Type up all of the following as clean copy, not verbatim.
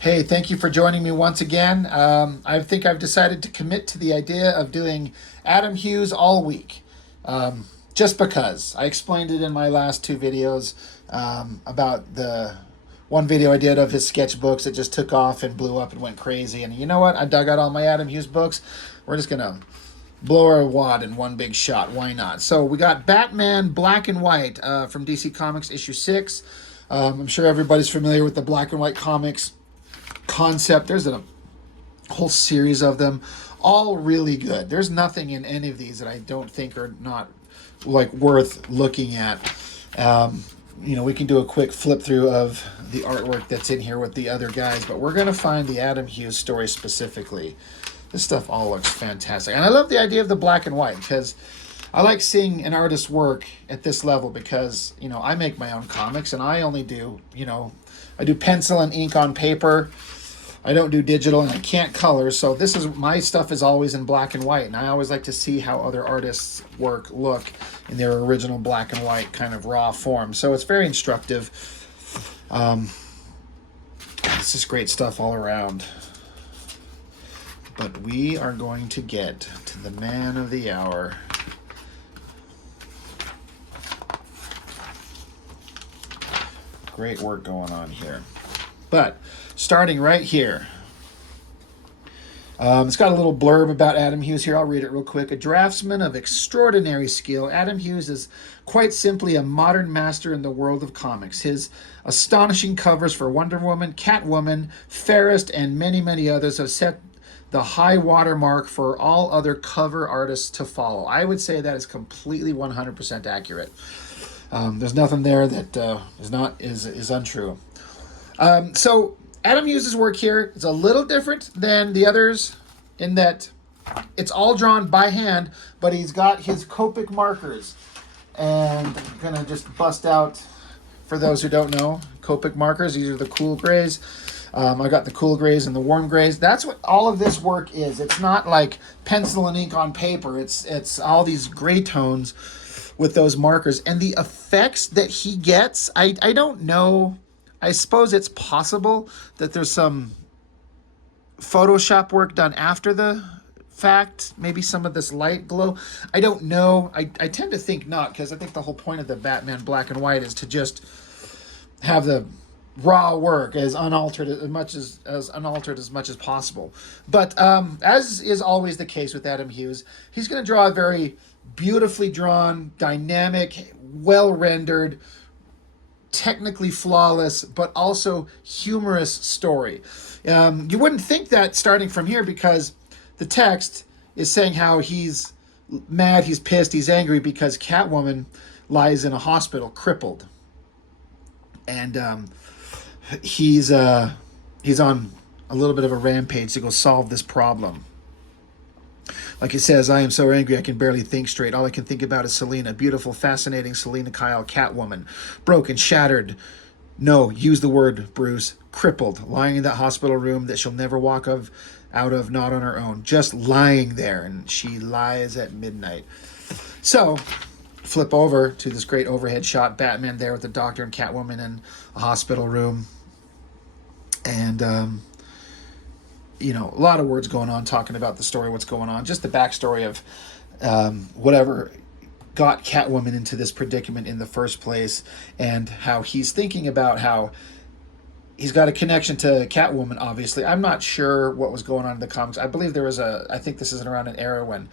Hey, thank you for joining me once again. I think I've decided to commit to the idea of doing Adam Hughes all week. Just because. I explained it in my last two videos about the one video I did of his sketchbooks that just took off and blew up and went crazy. And you know what? I dug out all my Adam Hughes books. We're just going to blow our wad in one big shot. Why not? So we got Batman Black and White from DC Comics issue 6. I'm sure everybody's familiar with the black and white comics concept. There's a whole series of them, all really good. There's nothing in any of these that I don't think are not like worth looking at. We can do a quick flip through of the artwork that's in here with the other guys, but we're going to find the Adam Hughes story specifically. This stuff all looks fantastic. And I love the idea of the black and white because I like seeing an artist's work at this level because, I make my own comics and I only do, I do pencil and ink on paper. I don't do digital and I can't color. So my stuff is always in black and white. And I always like to see how other artists' work look in their original black and white kind of raw form. So it's very instructive. This is great stuff all around. But we are going to get to the man of the hour. Great work going on here. But starting right here, it's got a little blurb about Adam Hughes here. I'll read it real quick. A draftsman of extraordinary skill, Adam Hughes is quite simply a modern master in the world of comics. His astonishing covers for Wonder Woman, Catwoman, Fairest, and many, many others have set the high watermark for all other cover artists to follow. I would say that is completely 100% accurate. There's nothing there that is untrue. So Adam Hughes' work here is a little different than the others in that it's all drawn by hand, but he's got his Copic markers. And I'm going to just bust out, for those who don't know, Copic markers. These are the cool grays. I got the cool grays and the warm grays. That's what all of this work is. It's not like pencil and ink on paper. It's all these gray tones with those markers. And the effects that he gets, I don't know. I suppose it's possible that there's some Photoshop work done after the fact. Maybe some of this light glow. I don't know. I tend to think not, because I think the whole point of the Batman Black and White is to just have the raw work as unaltered as much as possible. But as is always the case with Adam Hughes, he's going to draw a very beautifully drawn, dynamic, well-rendered, technically flawless, but also humorous story. You wouldn't think that starting from here, because the text is saying how he's mad, he's pissed, he's angry because Catwoman lies in a hospital crippled. And he's on a little bit of a rampage to go solve this problem. Like it says, I am so angry I can barely think straight. All I can think about is Selena. Beautiful, fascinating Selena Kyle, Catwoman. Broken, shattered. No, use the word, Bruce. Crippled. Lying in that hospital room that she'll never walk out of, not on her own. Just lying there. And she lies at midnight. So, flip over to this great overhead shot. Batman there with the doctor and Catwoman in a hospital room. And, a lot of words going on, talking about the story, what's going on, just the backstory of whatever got Catwoman into this predicament in the first place, and how he's thinking about how he's got a connection to Catwoman, obviously. I'm not sure what was going on in the comics. I believe I think this is around an era when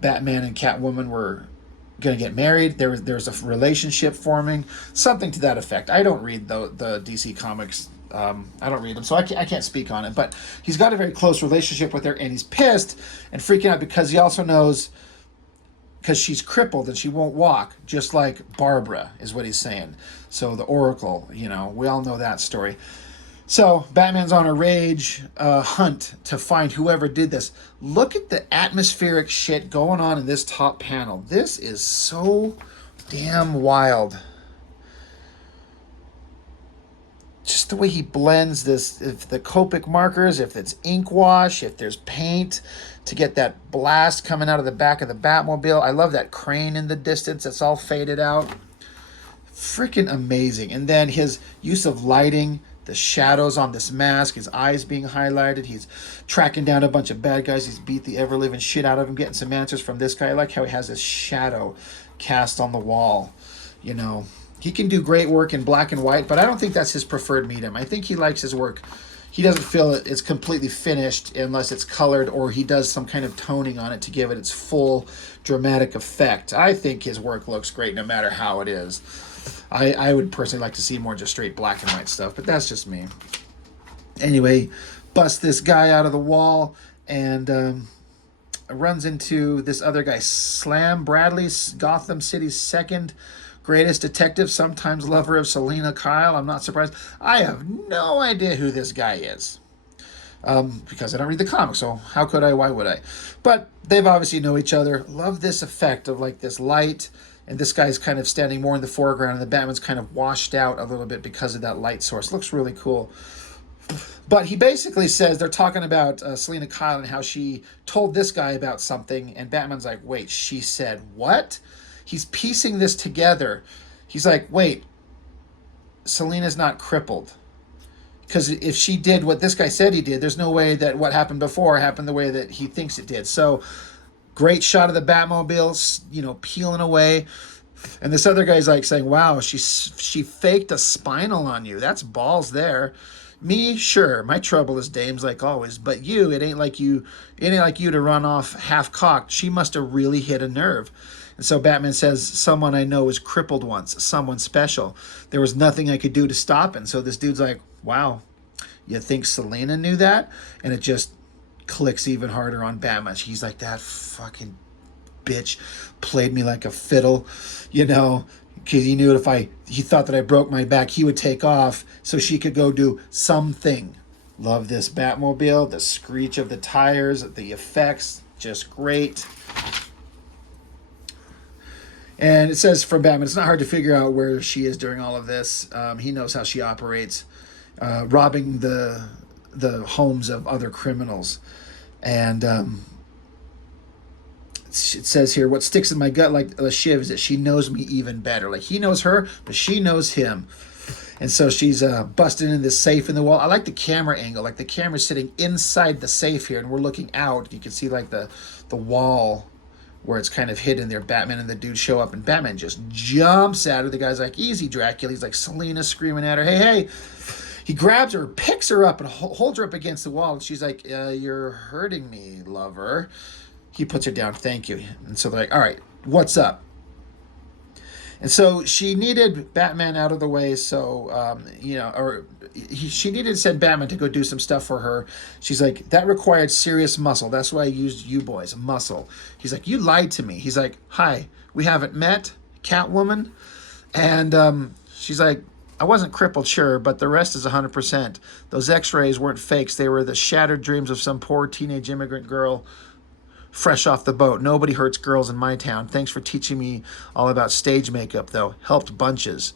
Batman and Catwoman were going to get married. There was a relationship forming, something to that effect. I don't read the DC comics. I don't read them, so I can't speak on it. But he's got a very close relationship with her, and he's pissed and freaking out because he also knows, because she's crippled and she won't walk, just like Barbara, is what he's saying. So the Oracle, we all know that story. So Batman's on a rage hunt to find whoever did this. Look at the atmospheric shit going on in this top panel. This is so damn wild. Just the way he blends this, if the Copic markers, if it's ink wash, if there's paint to get that blast coming out of the back of the Batmobile. I love that crane in the distance. It's all faded out. Freaking amazing. And then his use of lighting the shadows on this mask, his eyes being highlighted. He's tracking down a bunch of bad guys. He's beat the ever living shit out of him, getting some answers from this guy. I like how he has this shadow cast on the wall. You know, he can do great work in black and white, but I don't think that's his preferred medium. I think he likes his work. He doesn't feel it's completely finished unless it's colored or he does some kind of toning on it to give it its full dramatic effect. I think his work looks great no matter how it is. I would personally like to see more just straight black and white stuff, but that's just me. Anyway, busts this guy out of the wall and runs into this other guy, Slam Bradley, Gotham City's second greatest detective, sometimes lover of Selina Kyle. I'm not surprised. I have no idea who this guy is because I don't read the comics, so how could I? Why would I? But they've obviously know each other. Love this effect of like this light, and this guy's kind of standing more in the foreground, and the Batman's kind of washed out a little bit because of that light source. Looks really cool. But he basically says they're talking about Selina Kyle and how she told this guy about something, and Batman's like, wait, she said what? He's piecing this together. He's like, wait, Selina's not crippled. Because if she did what this guy said he did, there's no way that what happened before happened the way that he thinks it did. So, great shot of the Batmobile, you know, peeling away. And this other guy's like saying, wow, she faked a spinal on you. That's balls there. Me, sure, my trouble is dames like always, but you, it ain't like you to run off half-cocked. She must have really hit a nerve. And so Batman says, someone I know was crippled once, someone special. There was nothing I could do to stop it. And so this dude's like, wow, you think Selina knew that? And it just clicks even harder on Batman. He's like, that fucking bitch played me like a fiddle, you know, because he knew he thought that I broke my back, he would take off so she could go do something. Love this Batmobile, the screech of the tires, the effects, just great. And it says from Batman, it's not hard to figure out where she is during all of this. He knows how she operates, robbing the homes of other criminals. And it says here, what sticks in my gut like a shiv is that she knows me even better. Like he knows her, but she knows him. And so she's busting in this safe in the wall. I like the camera angle. Like the camera's sitting inside the safe here, and we're looking out. You can see like the wall where it's kind of hidden there. Batman and the dude show up, and Batman just jumps at her. The guy's like, easy, Dracula. He's like, Selina screaming at her, hey, hey. He grabs her, picks her up, and holds her up against the wall. And she's like, you're hurting me, lover. He puts her down, thank you. And so they're like, all right, what's up? And so she needed Batman out of the way, so, she needed to send Batman to go do some stuff for her. She's like, that required serious muscle. That's why I used you boys, muscle. He's like, you lied to me. He's like, hi, we haven't met, Catwoman. And she's like, I wasn't crippled, sure, but the rest is 100%. Those x-rays weren't fakes. They were the shattered dreams of some poor teenage immigrant girl fresh off the boat. Nobody hurts girls in my town. Thanks for teaching me all about stage makeup, though. Helped bunches.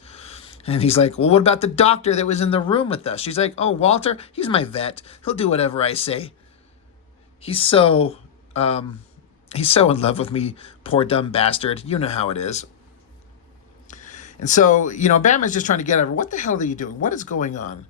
And he's like, well, what about the doctor that was in the room with us? She's like, oh, Walter, he's my vet. He'll do whatever I say. He's so in love with me, poor dumb bastard. You know how it is. And so, Batman's just trying to get at her. What the hell are you doing? What is going on?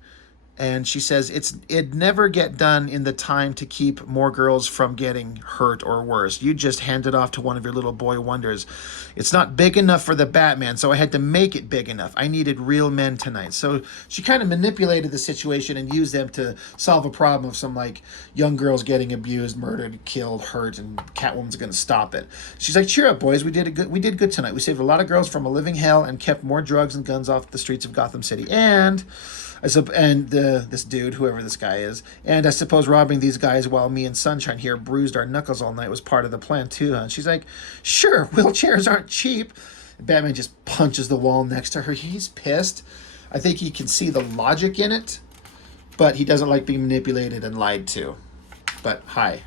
And she says, it'd never get done in the time to keep more girls from getting hurt or worse. You just hand it off to one of your little boy wonders. It's not big enough for the Batman, so I had to make it big enough. I needed real men tonight. So she kind of manipulated the situation and used them to solve a problem of some like young girls getting abused, murdered, killed, hurt, and Catwoman's going to stop it. She's like, cheer up, boys. We did good tonight. We saved a lot of girls from a living hell and kept more drugs and guns off the streets of Gotham City. And this dude, whoever this guy is, and I suppose robbing these guys while me and Sunshine here bruised our knuckles all night was part of the plan too, huh? And she's like, sure, wheelchairs aren't cheap. And Batman just punches the wall next to her. He's pissed. I think he can see the logic in it, but he doesn't like being manipulated and lied to. But hi,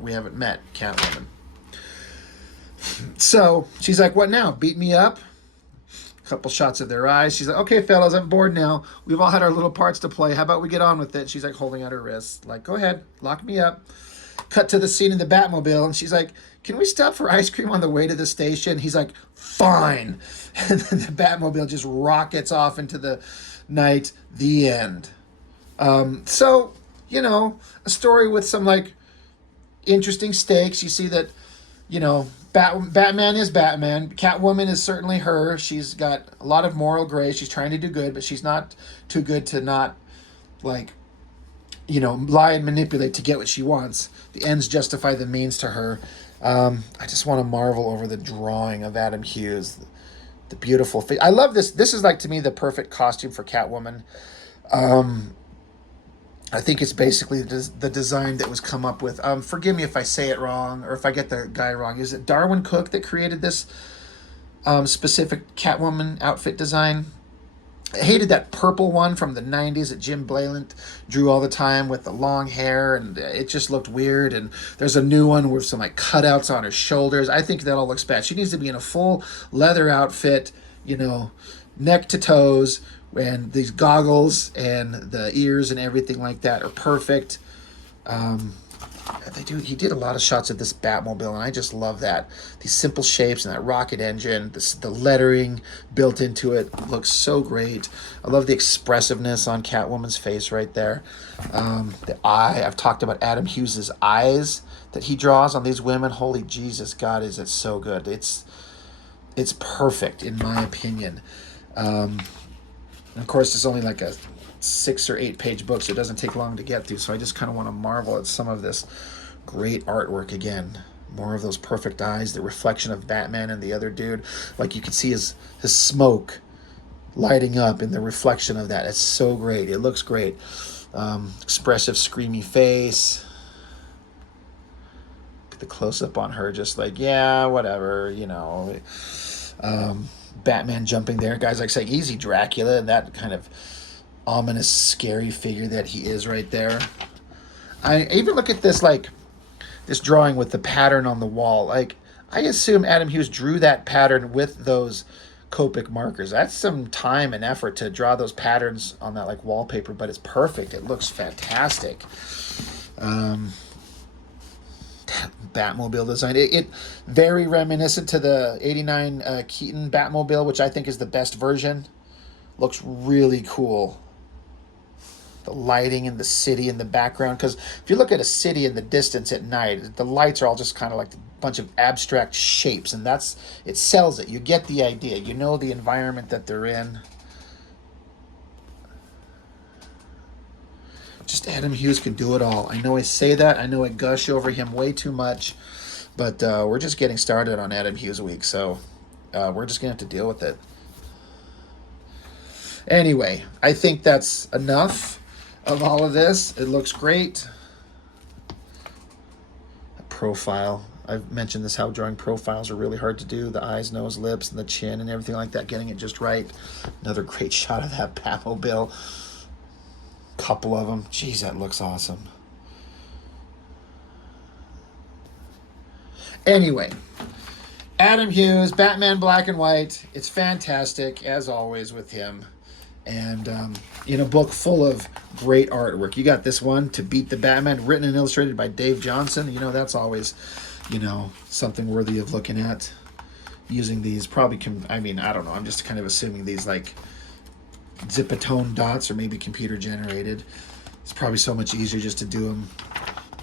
we haven't met, Catwoman. So she's like, what now? Beat me up? Couple shots of their eyes. She's like, okay, fellas, I'm bored now. We've all had our little parts to play. How about we get on with it? She's like holding out her wrists. Like, go ahead, lock me up. Cut to the scene in the Batmobile, and she's like, can we stop for ice cream on the way to the station? He's like, fine. And then the Batmobile just rockets off into the night, the end. So, a story with some like interesting stakes. You see that, Batman is Batman. Catwoman is certainly her. She's got a lot of moral gray. She's trying to do good, but she's not too good to not, like, lie and manipulate to get what she wants. The ends justify the means to her. I just want to marvel over the drawing of Adam Hughes. The beautiful face. I love this. This is, like, to me, the perfect costume for Catwoman. I think it's basically the design that was come up with. Forgive me if I say it wrong or if I get the guy wrong. Is it Darwin Cook that created this specific Catwoman outfit design? I hated that purple one from the 90s that Jim Blaylant drew all the time with the long hair, and it just looked weird. And there's a new one with some like cutouts on her shoulders. I think that all looks bad. She needs to be in a full leather outfit, neck to toes, and these goggles and the ears and everything like that are perfect. He did a lot of shots of this Batmobile, and I just love that. These simple shapes and that rocket engine, the lettering built into it looks so great. I love the expressiveness on Catwoman's face right there. The eye, I've talked about Adam Hughes' eyes that he draws on these women. Holy Jesus, God, is it so good. It's perfect, in my opinion. And of course, it's only like a 6 or 8 page book, so it doesn't take long to get through. So I just kind of want to marvel at some of this great artwork again. More of those perfect eyes, the reflection of Batman and the other dude. Like you can see his smoke lighting up in the reflection of that. It's so great. It looks great. Expressive, screamy face. The close up on her, just like, yeah, whatever, Batman jumping there. Guys like say, easy Dracula, and that kind of ominous, scary figure that he is right there. I even look at this, like, this drawing with the pattern on the wall. Like, I assume Adam Hughes drew that pattern with those Copic markers. That's some time and effort to draw those patterns on that, like, wallpaper, but it's perfect. It looks fantastic. Batmobile design. It very reminiscent to the 89 Keaton Batmobile, which I think is the best version. Looks really cool. The lighting in the city in the background, because if you look at a city in the distance at night, the lights are all just kind of like a bunch of abstract shapes, and it sells it. You get the idea. You know the environment that they're in. Just Adam Hughes can do it all. I know I say that. I know I gush over him way too much, but we're just getting started on Adam Hughes week, so we're just going to have to deal with it. Anyway, I think that's enough of all of this. It looks great. A profile. I've mentioned this, how drawing profiles are really hard to do. The eyes, nose, lips, and the chin and everything like that, getting it just right. Another great shot of that Batmobile. Couple of them. Jeez, that looks awesome. Anyway, Adam Hughes, Batman Black and White. It's fantastic, as always, with him. And, a book full of great artwork. You got this one, To Beat the Batman, written and illustrated by Dave Johnson. That's always, something worthy of looking at. Using these, probably, I don't know. I'm just kind of assuming these, like, Zipatone dots, or maybe computer generated. It's probably so much easier just to do them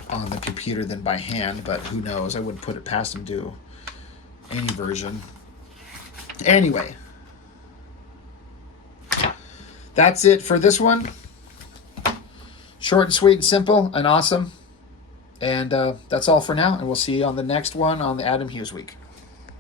on the computer than by hand, but who knows? I wouldn't put it past them to do any version. Anyway, that's it for this one. Short and sweet and simple and awesome. And that's all for now, and we'll see you on the next one on the Adam Hughes Week.